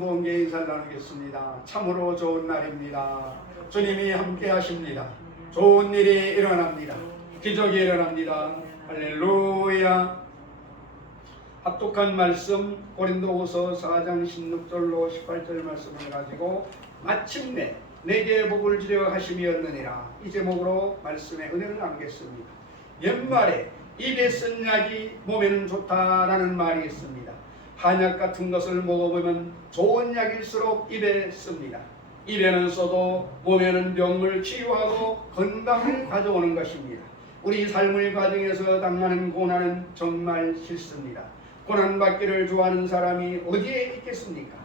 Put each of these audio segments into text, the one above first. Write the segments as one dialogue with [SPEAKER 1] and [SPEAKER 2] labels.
[SPEAKER 1] 공개 인사를 나누겠습니다. 참으로 좋은 날입니다. 주님이 함께 하십니다. 좋은 일이 일어납니다. 기적이 일어납니다. 할렐루야. 합독한 말씀 고린도후서 4장 16절로 18절 말씀을 가지고 마침내 내게 복을 주려 하심이었느니라 이 제목으로 말씀의 은혜를 나누겠습니다. 연말에 입에 쓴 약이 몸에는 좋다라는 말이 있습니다. 한약 같은 것을 먹어보면 좋은 약일수록 입에 씁니다. 입에는 써도 몸에는 병을 치유하고 건강을 가져오는 것입니다. 우리 삶의 과정에서 당하는 고난은 정말 싫습니다. 고난 받기를 좋아하는 사람이 어디에 있겠습니까?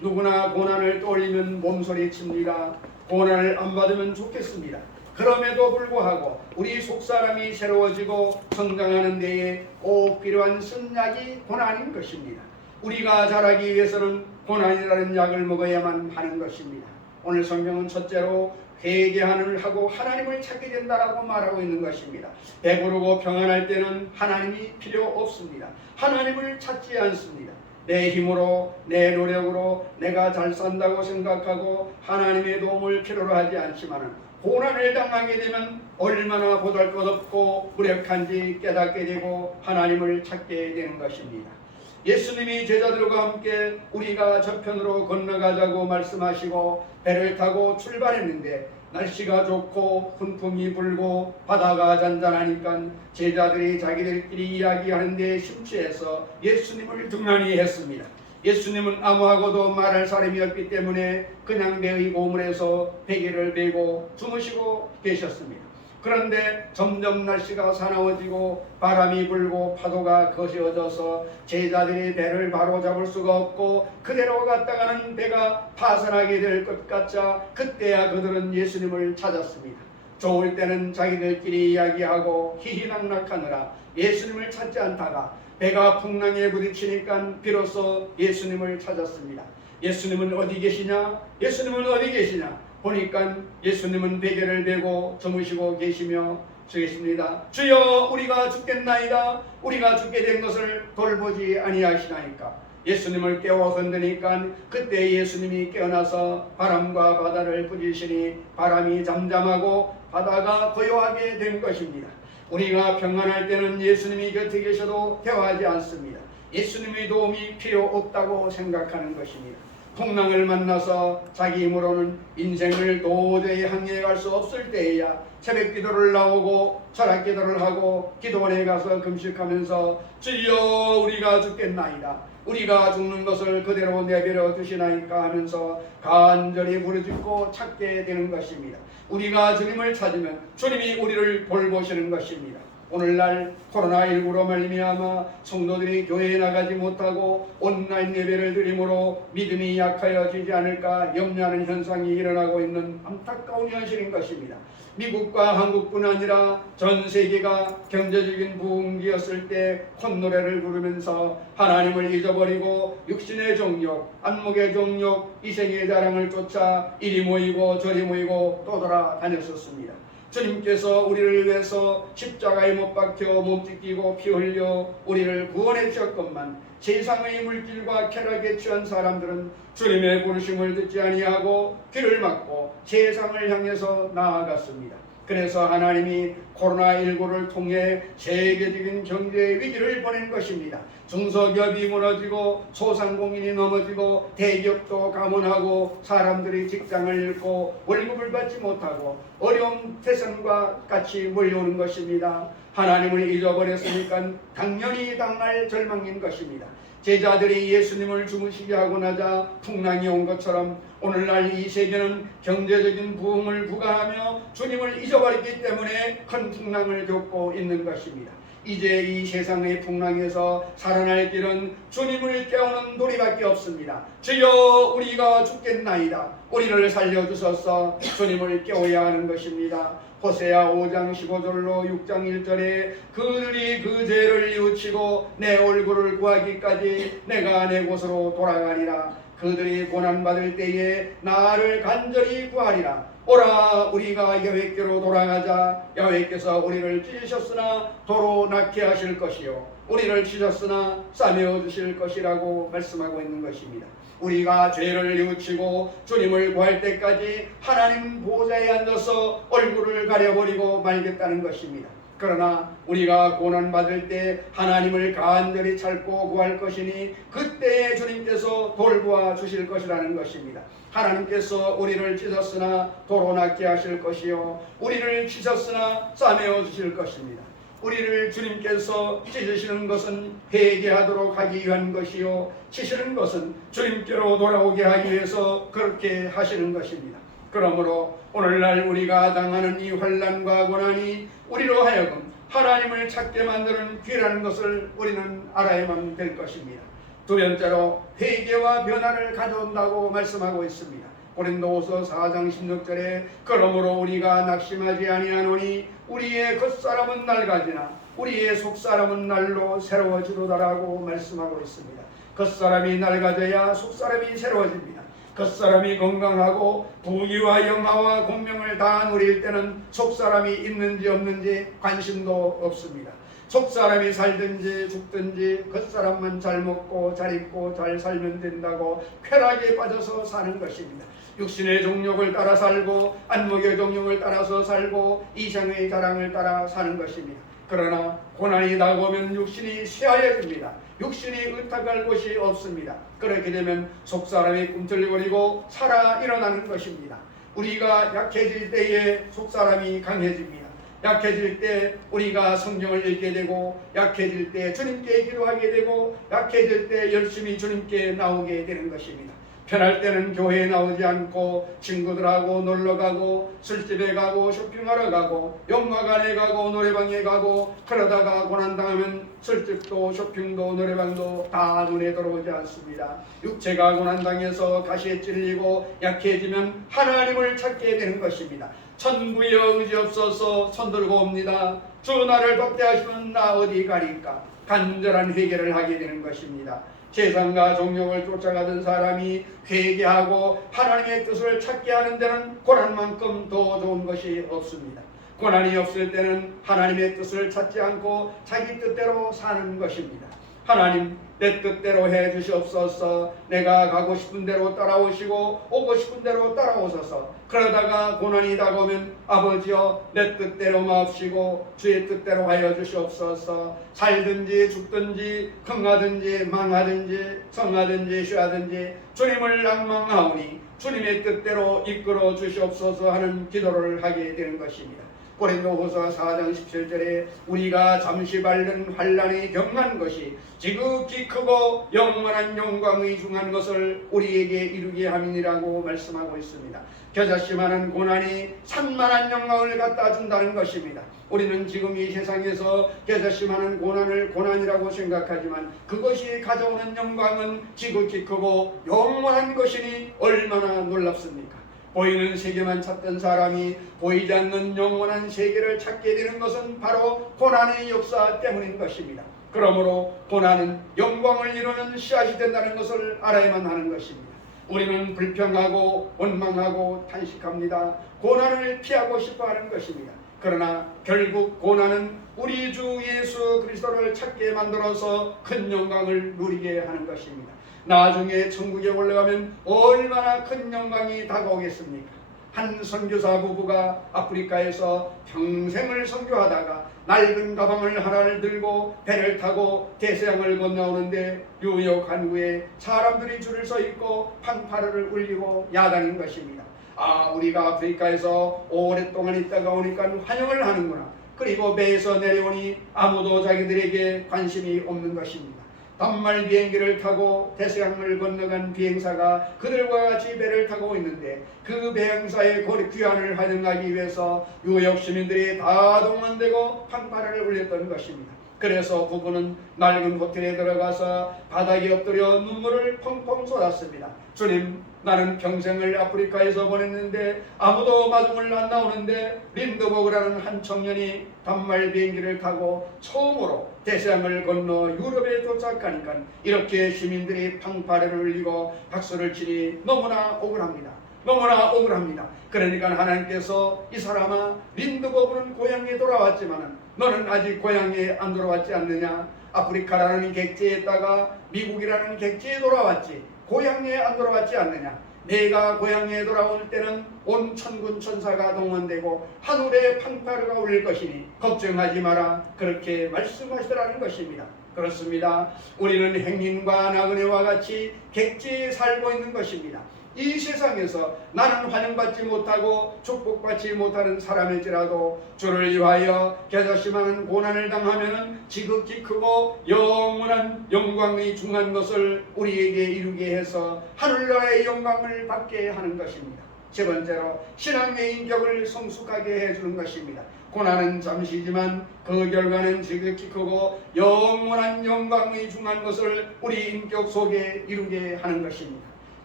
[SPEAKER 1] 누구나 고난을 떠올리면 몸소리칩니다. 고난을 안 받으면 좋겠습니다. 그럼에도 불구하고 우리 속사람이 새로워지고 성장하는 데에 꼭 필요한 쓴약이 고난인 것입니다. 우리가 자라기 위해서는 고난이라는 약을 먹어야만 하는 것입니다. 오늘 성경은 첫째로 회개하는 하고 하나님을 찾게 된다라고 말하고 있는 것입니다. 배부르고 평안할 때는 하나님이 필요 없습니다. 하나님을 찾지 않습니다. 내 힘으로 내 노력으로 내가 잘 산다고 생각하고 하나님의 도움을 필요로 하지 않지만은 고난을 당하게 되면 얼마나 보잘것없고 무력한지 깨닫게 되고 하나님을 찾게 되는 것입니다. 예수님이 제자들과 함께 우리가 저편으로 건너가자고 말씀하시고 배를 타고 출발했는데 날씨가 좋고 훈풍이 불고 바다가 잔잔하니까 제자들이 자기들끼리 이야기하는데 심취해서 예수님을 등한히 했습니다. 예수님은 아무하고도 말할 사람이 없기 때문에 그냥 배의 고물에서 베개를 베고 주무시고 계셨습니다. 그런데 점점 날씨가 사나워지고 바람이 불고 파도가 거세어져서 제자들이 배를 바로 잡을 수가 없고 그대로 갔다가는 배가 파산하게 될 것 같자 그때야 그들은 예수님을 찾았습니다. 좋을 때는 자기들끼리 이야기하고 희희낙낙하느라 예수님을 찾지 않다가 배가 풍랑에 부딪히니까 비로소 예수님을 찾았습니다. 예수님은 어디 계시냐? 예수님은 어디 계시냐? 보니까 예수님은 베개를 베고 주무시고 계시며 쓰겠습니다. 주여 우리가 죽겠나이다. 우리가 죽게 된 것을 돌보지 아니하시나이까. 예수님을 깨워 건드니까 그때 예수님이 깨어나서 바람과 바다를 부지시니 바람이 잠잠하고 바다가 고요하게 된 것입니다. 우리가 평안할 때는 예수님이 곁에 계셔도 대화하지 않습니다. 예수님의 도움이 필요 없다고 생각하는 것입니다. 풍랑을 만나서 자기 힘으로는 인생을 도저히 항해해 갈수 없을 때에야 새벽 기도를 나오고 철학 기도를 하고 기도원에 가서 금식하면서 주여 우리가 죽겠나이다. 우리가 죽는 것을 그대로 내버려 두시나이까 하면서 간절히 부르짖고 찾게 되는 것입니다. 우리가 주님을 찾으면 주님이 우리를 돌보시는 것입니다. 오늘날 코로나19로 말미암아 성도들이 교회에 나가지 못하고 온라인 예배를 드림으로 믿음이 약하여지지 않을까 염려하는 현상이 일어나고 있는 안타까운 현실인 것입니다. 미국과 한국뿐 아니라 전 세계가 경제적인 부흥기였을 때 콧노래를 부르면서 하나님을 잊어버리고 육신의 정욕, 안목의 정욕, 이생의 자랑을 쫓아 이리 모이고 저리 모이고 또 돌아다녔었습니다. 주님께서 우리를 위해서 십자가에 못 박혀 몸 찢기고 피 흘려 우리를 구원해 주셨건만 세상의 물질과 쾌락에 취한 사람들은 주님의 부르심을 듣지 아니하고 귀를 막고 세상을 향해서 나아갔습니다. 그래서 하나님이 코로나19를 통해 세계적인 경제 위기를 보낸 것입니다. 중소기업이 무너지고 소상공인이 넘어지고 대기업도 가문하고 사람들이 직장을 잃고 월급을 받지 못하고 어려운 태산과 같이 몰려오는 것입니다. 하나님을 잊어버렸으니까 당연히 당할 절망인 것입니다. 제자들이 예수님을 주무시게 하고 나자 풍랑이 온 것처럼 오늘날 이 세계는 경제적인 부흥을 부과하며 주님을 잊어버렸기 때문에 큰 풍랑을 겪고 있는 것입니다. 이제 이 세상의 풍랑에서 살아날 길은 주님을 깨우는 놀이밖에 없습니다. 주여 우리가 죽겠나이다. 우리를 살려주소서 주님을 깨워야 하는 것입니다. 호세아 5장 15절로 6장 1절에 그들이 그 죄를 뉘우치고 내 얼굴을 구하기까지 내가 내 곳으로 돌아가리라. 그들이 고난받을 때에 나를 간절히 구하리라. 오라 우리가 여호와께로 돌아가자 여호와께서 우리를 찢으셨으나 도로 낳게 하실 것이요 우리를 찢었으나 싸매어 주실 것이라고 말씀하고 있는 것입니다. 우리가 죄를 뉘우치고 주님을 구할 때까지 하나님 보좌에 앉아서 얼굴을 가려버리고 말겠다는 것입니다. 그러나 우리가 고난 받을 때 하나님을 간절히 찾고 구할 것이니 그때 주님께서 돌보아 주실 것이라는 것입니다. 하나님께서 우리를 찢었으나 도로 낫게 하실 것이요 우리를 찢었으나 싸매어 주실 것입니다. 우리를 주님께서 찢으시는 것은 회개하도록 하기 위한 것이요 치시는 것은 주님께로 돌아오게 하기 위해서 그렇게 하시는 것입니다. 그러므로 오늘날 우리가 당하는 이 환란과 고난이 우리로 하여금 하나님을 찾게 만드는 귀라는 것을 우리는 알아야만 될 것입니다. 두 번째로 회개와 변화를 가져온다고 말씀하고 있습니다. 고린도후서 4장 16절에 그러므로 우리가 낙심하지 아니하노니 우리의 겉사람은 낡아지나 우리의 속사람은 날로 새로워지도다라고 말씀하고 있습니다. 겉사람이 낡아져야 속사람이 새로워집니다. 겉사람이 건강하고 부귀와 영화와 공명을 다 누릴 때는 속사람이 있는지 없는지 관심도 없습니다. 속사람이 살든지 죽든지 겉사람만 잘 먹고 잘 입고 잘 살면 된다고 쾌락에 빠져서 사는 것입니다. 육신의 종욕을 따라 살고 안목의 종욕을 따라서 살고 이생의 자랑을 따라 사는 것입니다. 그러나 고난이 다가오면 육신이 쇠하여집니다. 육신이 의탁할 곳이 없습니다. 그렇게 되면 속사람이 꿈틀거리고 살아 일어나는 것입니다. 우리가 약해질 때에 속사람이 강해집니다. 약해질 때 우리가 성경을 읽게 되고 약해질 때 주님께 기도하게 되고 약해질 때 열심히 주님께 나오게 되는 것입니다. 편할 때는 교회에 나오지 않고 친구들하고 놀러 가고 술집에 가고 쇼핑하러 가고 영화관에 가고 노래방에 가고 그러다가 고난당하면 술집도 쇼핑도 노래방도 다 눈에 들어오지 않습니다. 육체가 고난당해서 가시에 찔리고 약해지면 하나님을 찾게 되는 것입니다. 천부에 의지 없어서 손들고 옵니다. 주 나를 독대하시면 나 어디 가리까? 간절한 회개를 하게 되는 것입니다. 세상과 종욕을 쫓아가던 사람이 회개하고 하나님의 뜻을 찾게 하는 데는 고난만큼 더 좋은 것이 없습니다. 고난이 없을 때는 하나님의 뜻을 찾지 않고 자기 뜻대로 사는 것입니다. 하나님 내 뜻대로 해 주시옵소서. 내가 가고 싶은 대로 따라오시고 오고 싶은 대로 따라오소서. 그러다가 고난이 다가오면 아버지여 내 뜻대로 마옵시고 주의 뜻대로 하여 주시옵소서. 살든지 죽든지 흥하든지 망하든지 성하든지 쉬하든지 주님을 낭망하오니 주님의 뜻대로 이끌어 주시옵소서 하는 기도를 하게 되는 것입니다. 고린도후서 4장 17절에 우리가 잠시 밟는 환란이 경한 것이 지극히 크고 영원한 영광의 중한 것을 우리에게 이루게 함이니라고 말씀하고 있습니다. 겨자씨만한 고난이 산만한 영광을 갖다 준다는 것입니다. 우리는 지금 이 세상에서 겨자씨만한 고난을 고난이라고 생각하지만 그것이 가져오는 영광은 지극히 크고 영원한 것이니 얼마나 놀랍습니까? 보이는 세계만 찾던 사람이 보이지 않는 영원한 세계를 찾게 되는 것은 바로 고난의 역사 때문인 것입니다. 그러므로 고난은 영광을 이루는 씨앗이 된다는 것을 알아야만 하는 것입니다. 우리는 불평하고 원망하고 탄식합니다. 고난을 피하고 싶어 하는 것입니다. 그러나 결국 고난은 우리 주 예수 그리스도를 찾게 만들어서 큰 영광을 누리게 하는 것입니다. 나중에 천국에 올라가면 얼마나 큰 영광이 다가오겠습니까? 한 선교사 부부가 아프리카에서 평생을 선교하다가 낡은 가방을 하나를 들고 배를 타고 대서양을 건너오는데 유역한 후에 사람들이 줄을 서 있고 팡파르를 울리고 야단인 것입니다. 아 우리가 아프리카에서 오랫동안 있다가 오니까 환영을 하는구나. 그리고 배에서 내려오니 아무도 자기들에게 관심이 없는 것입니다. 단말 비행기를 타고 대서양을 건너간 비행사가 그들과 같이 배를 타고 있는데 그 비행사의 귀환을 환영하기 위해서 유역 시민들이 다 동원되고 판파를 울렸던 것입니다. 그래서 부부는 낡은 호텔에 들어가서 바닥에 엎드려 눈물을 펑펑 쏟았습니다. 주님, 나는 평생을 아프리카에서 보냈는데 아무도 마중을 안 나오는데 린드버그라는 한 청년이 단말 비행기를 타고 처음으로 대서양을 건너 유럽에 도착하니까 이렇게 시민들이 팡파레를 울리고 박수를 치니 너무나 억울합니다. 너무나 억울합니다. 그러니까 하나님께서 이 사람아 린드버그는 고향에 돌아왔지만 너는 아직 고향에 안 돌아왔지 않느냐? 아프리카라는 객지에 있다가 미국이라는 객지에 돌아왔지. 고향에 안 돌아왔지 않느냐 내가 고향에 돌아올 때는 온 천군 천사가 동원되고 하늘에 판파르가 울릴 것이니 걱정하지 마라 그렇게 말씀하시더라는 것입니다. 그렇습니다. 우리는 행님과 나그네와 같이 객지에 살고 있는 것입니다. 이 세상에서 나는 환영받지 못하고 축복받지 못하는 사람일지라도 주를 위하여 겨자씨만한 고난을 당하면 지극히 크고 영원한 영광이 중한 것을 우리에게 이루게 해서 하늘나라의 영광을 받게 하는 것입니다. 세 번째로 신앙의 인격을 성숙하게 해주는 것입니다. 고난은 잠시지만 그 결과는 지극히 크고 영원한 영광이 중한 것을 우리 인격 속에 이루게 하는 것입니다.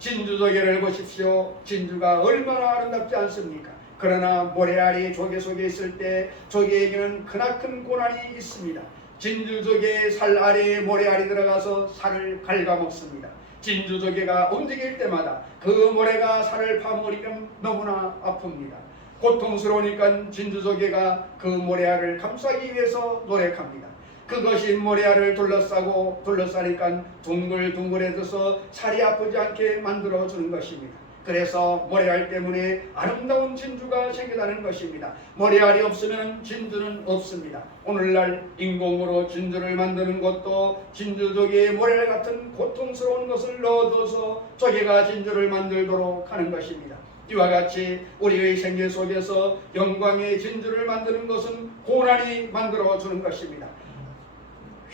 [SPEAKER 1] 진주조개를 보십시오. 진주가 얼마나 아름답지 않습니까? 그러나 모래알이 조개 속에 있을 때 조개에게는 크나큰 고난이 있습니다. 진주조개의 살 아래에 모래알이 들어가서 살을 갉아먹습니다. 진주조개가 움직일 때마다 그 모래가 살을 파먹으니까 너무나 아픕니다. 고통스러우니까 진주조개가 그 모래알을 감싸기 위해서 노력합니다. 그것이 모래알을 둘러싸고 둘러싸니까 둥글둥글해져서 살이 아프지 않게 만들어 주는 것입니다. 그래서 모래알 때문에 아름다운 진주가 생겨나는 것입니다. 모래알이 없으면 진주는 없습니다. 오늘날 인공으로 진주를 만드는 것도 진주조개의 모래알 같은 고통스러운 것을 넣어줘서 조개가 진주를 만들도록 하는 것입니다. 이와 같이 우리의 생계 속에서 영광의 진주를 만드는 것은 고난이 만들어 주는 것입니다.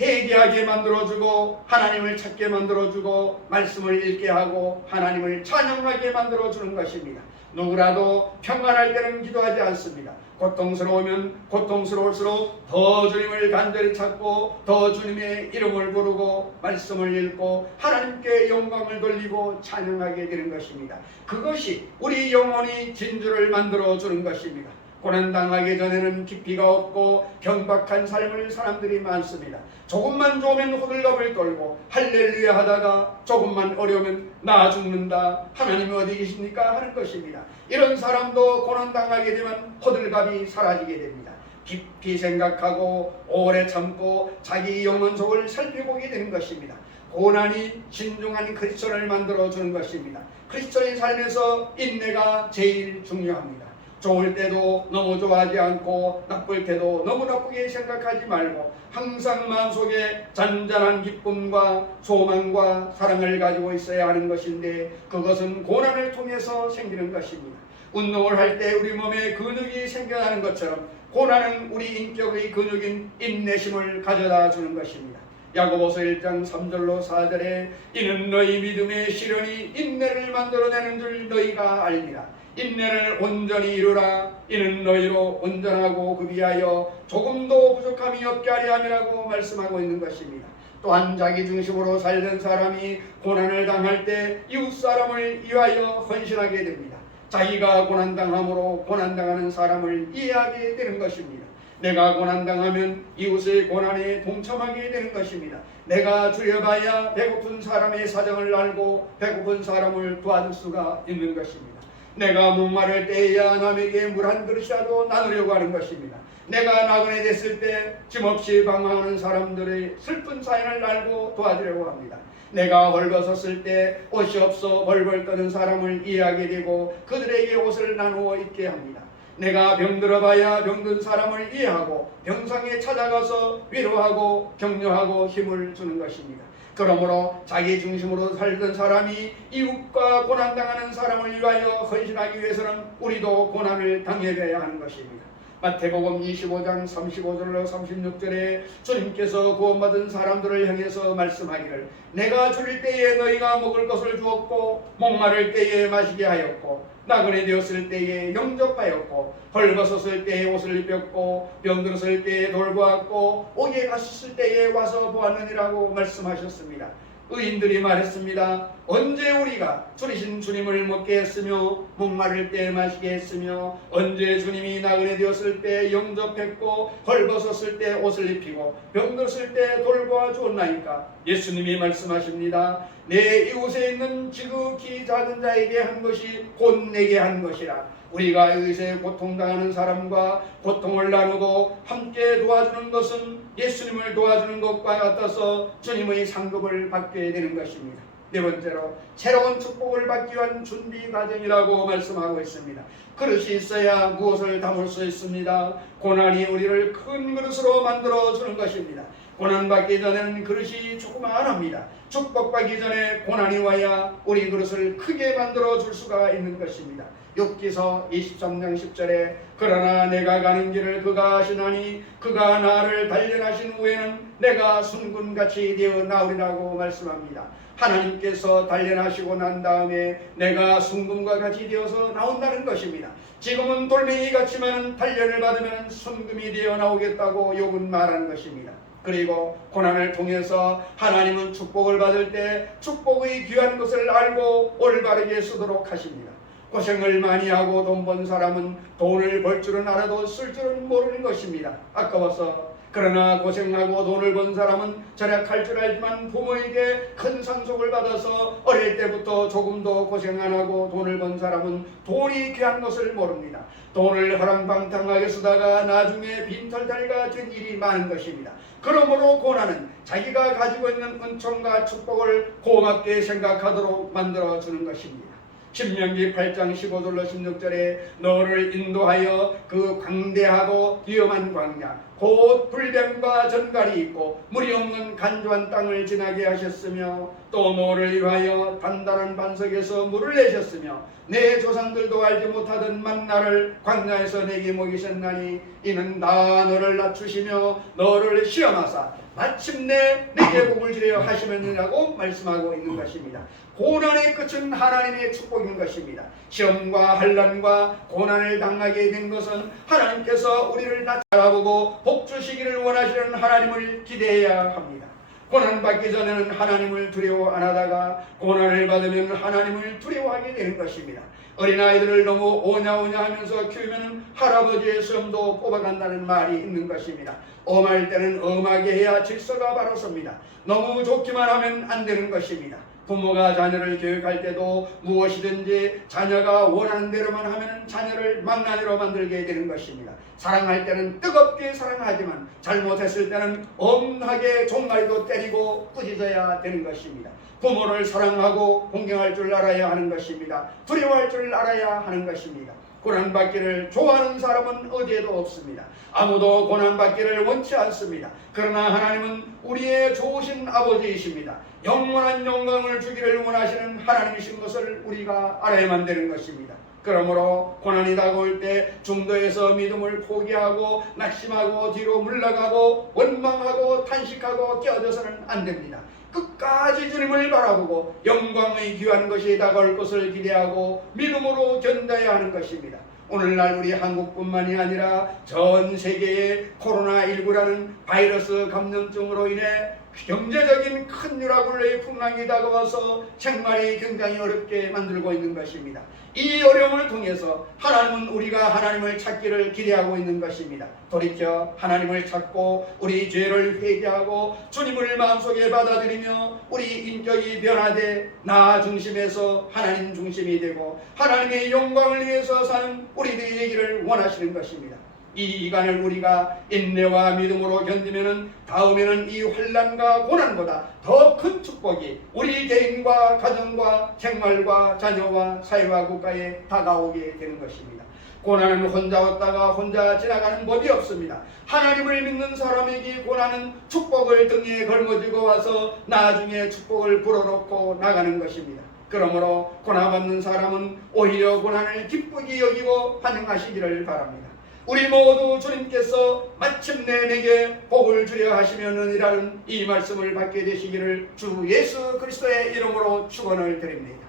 [SPEAKER 1] 회개하게 만들어주고 하나님을 찾게 만들어주고 말씀을 읽게 하고 하나님을 찬양하게 만들어주는 것입니다. 누구라도 평안할 때는 기도하지 않습니다. 고통스러우면 고통스러울수록 더 주님을 간절히 찾고 더 주님의 이름을 부르고 말씀을 읽고 하나님께 영광을 돌리고 찬양하게 되는 것입니다. 그것이 우리 영혼이 진주를 만들어 주는 것입니다. 고난당하기 전에는 깊이가 없고 경박한 삶을 사람들이 많습니다. 조금만 좋으면 호들갑을 떨고 할렐루야 하다가 조금만 어려우면 나 죽는다. 하나님 어디 계십니까? 하는 것입니다. 이런 사람도 고난당하게 되면 호들갑이 사라지게 됩니다. 깊이 생각하고 오래 참고 자기 영혼 속을 살펴보게 되는 것입니다. 고난이 진중한 크리스천을 만들어 주는 것입니다. 크리스천의 삶에서 인내가 제일 중요합니다. 좋을 때도 너무 좋아하지 않고 나쁠 때도 너무 나쁘게 생각하지 말고 항상 마음속에 잔잔한 기쁨과 소망과 사랑을 가지고 있어야 하는 것인데 그것은 고난을 통해서 생기는 것입니다. 운동을 할 때 우리 몸에 근육이 생겨나는 것처럼 고난은 우리 인격의 근육인 인내심을 가져다 주는 것입니다. 야고보서 1장 3절로 4절에 이는 너희 믿음의 시련이 인내를 만들어내는 줄 너희가 알리라. 인내를 온전히 이루라. 이는 너희로 온전하고 급이하여 조금도 부족함이 없게 하려 함이라고 말씀하고 있는 것입니다. 또한 자기 중심으로 살던 사람이 고난을 당할 때 이웃 사람을 위하여 헌신하게 됩니다. 자기가 고난당함으로 고난당하는 사람을 이해하게 되는 것입니다. 내가 고난당하면 이웃의 고난에 동참하게 되는 것입니다. 내가 줄여봐야 배고픈 사람의 사정을 알고 배고픈 사람을 도와줄 수가 있는 것입니다. 내가 목마를 때에야 남에게 물 한 그릇이라도 나누려고 하는 것입니다. 내가 나그네 됐을 때 짐없이 방황하는 사람들의 슬픈 사연을 알고 도와주려고 합니다. 내가 헐벗었을 때 옷이 없어 벌벌 떠는 사람을 이해하게 되고 그들에게 옷을 나누어 입게 합니다. 내가 병들어봐야 병든 사람을 이해하고 병상에 찾아가서 위로하고 격려하고 힘을 주는 것입니다. 그러므로 자기 중심으로 살던 사람이 이웃과 고난당하는 사람을 위하여 헌신하기 위해서는 우리도 고난을 당해야 하는 것입니다. 마태복음 25장 35절로 36절에 주님께서 구원받은 사람들을 향해서 말씀하기를 내가 줄일 때에 너희가 먹을 것을 주었고 목마를 때에 마시게 하였고 나그네 되었을 때에 영접하였고 헐벗었을 때에 옷을 입혔고 병들었을 때에 돌보았고 옥에 갔을 때에 와서 보았느니라고 말씀하셨습니다. 의인들이 말했습니다. 언제 우리가 줄이신 주님을 먹게 했으며 목마를 때 마시게 했으며 언제 주님이 나그네 되었을 때 영접했고 헐벗었을 때 옷을 입히고 병들었을 때 돌보아 주었나이까 예수님이 말씀하십니다. 내 이웃에 있는 지극히 작은 자에게 한 것이 곧 내게 한 것이라. 우리가 이웃에 고통당하는 사람과 고통을 나누고 함께 도와주는 것은 예수님을 도와주는 것과 같아서 주님의 상급을 받게 되는 것입니다. 네 번째로 새로운 축복을 받기 위한 준비 과정이라고 말씀하고 있습니다. 그릇이 있어야 무엇을 담을 수 있습니다. 고난이 우리를 큰 그릇으로 만들어 주는 것입니다. 고난 받기 전에는 그릇이 조그마합니다. 축복 받기 전에 고난이 와야 우리 그릇을 크게 만들어 줄 수가 있는 것입니다. 욥기서 23장 10절에 그러나 내가 가는 길을 그가 아시나니 그가 나를 단련하신 후에는 내가 순금같이 되어 나오리라고 말씀합니다. 하나님께서 단련하시고 난 다음에 내가 순금과 같이 되어서 나온다는 것입니다. 지금은 돌멩이 같지만 단련을 받으면 순금이 되어 나오겠다고 욥은 말하는 것입니다. 그리고 고난을 통해서 하나님은 축복을 받을 때 축복의 귀한 것을 알고 올바르게 쓰도록 하십니다. 고생을 많이 하고 돈 번 사람은 돈을 벌 줄은 알아도 쓸 줄은 모르는 것입니다. 아까워서 그러나 고생하고 돈을 번 사람은 절약할 줄 알지만 부모에게 큰 상속을 받아서 어릴 때부터 조금도 고생 안 하고 돈을 번 사람은 돈이 귀한 것을 모릅니다. 돈을 허랑방탕하게 쓰다가 나중에 빈털다리가 된 일이 많은 것입니다. 그러므로 고난은 자기가 가지고 있는 은총과 축복을 고맙게 생각하도록 만들어 주는 것입니다. 신명기 8장 15절로 16절에 너를 인도하여 그 광대하고 위험한 광야 곧 불뱀과 전갈이 있고 물이 없는 간조한 땅을 지나게 하셨으며 또 너를 위하여 단단한 반석에서 물을 내셨으며 내 조상들도 알지 못하던 만나를 광야에서 내게 먹이셨나니 이는 나 너를 낮추시며 너를 시험하사 마침내 내게 복을 주려 하시면이라고 말씀하고 있는 것입니다. 고난의 끝은 하나님의 축복인 것입니다. 시험과 환란과 고난을 당하게 된 것은 하나님께서 우리를 낮아보고 복 주시기를 원하시는 하나님을 기대해야 합니다. 고난 받기 전에는 하나님을 두려워 안 하다가 고난을 받으면 하나님을 두려워하게 되는 것입니다. 어린아이들을 너무 오냐오냐 하면서 키우면 할아버지의 수염도 뽑아간다는 말이 있는 것입니다. 엄할 때는 엄하게 해야 질서가 바로 섭니다. 너무 좋기만 하면 안 되는 것입니다. 부모가 자녀를 교육할 때도 무엇이든지 자녀가 원하는 대로만 하면 자녀를 망나니로 만들게 되는 것입니다. 사랑할 때는 뜨겁게 사랑하지만 잘못했을 때는 엄하게 종아리도 때리고 꾸짖어야 되는 것입니다. 부모를 사랑하고 공경할 줄 알아야 하는 것입니다. 두려워할 줄 알아야 하는 것입니다. 고난받기를 좋아하는 사람은 어디에도 없습니다. 아무도 고난받기를 원치 않습니다. 그러나 하나님은 우리의 좋으신 아버지이십니다. 영원한 영광을 주기를 원하시는 하나님이신 것을 우리가 알아야만 되는 것입니다. 그러므로 고난이 다가올 때 중도에서 믿음을 포기하고 낙심하고 뒤로 물러가고 원망하고 탄식하고 깨어져서는 안 됩니다. 끝까지 주님을 바라보고 영광의 귀한 것이 다가올 것을 기대하고 믿음으로 견뎌야 하는 것입니다. 오늘날 우리 한국뿐만이 아니라 전 세계에 코로나19라는 바이러스 감염증으로 인해 경제적인 큰 유라굴레의 풍랑이 다가와서 생활이 굉장히 어렵게 만들고 있는 것입니다. 이 어려움을 통해서 하나님은 우리가 하나님을 찾기를 기대하고 있는 것입니다. 돌이켜 하나님을 찾고 우리 죄를 회개하고 주님을 마음속에 받아들이며 우리 인격이 변화돼 나 중심에서 하나님 중심이 되고 하나님의 영광을 위해서 사는 우리들이 되기를 원하시는 것입니다. 이 이간을 우리가 인내와 믿음으로 견디면은 다음에는 이 환란과 고난보다 더 큰 축복이 우리 개인과 가정과 생활과 자녀와 사회와 국가에 다가오게 되는 것입니다. 고난은 혼자 왔다가 혼자 지나가는 법이 없습니다. 하나님을 믿는 사람에게 고난은 축복을 등에 걸머지고 와서 나중에 축복을 불어넣고 나가는 것입니다. 그러므로 고난받는 사람은 오히려 고난을 기쁘게 여기고 환영하시기를 바랍니다. 우리 모두 주님께서 마침내 내게 복을 주려 하시면은 이라는 이 말씀을 받게 되시기를 주 예수 그리스도의 이름으로 축원을 드립니다.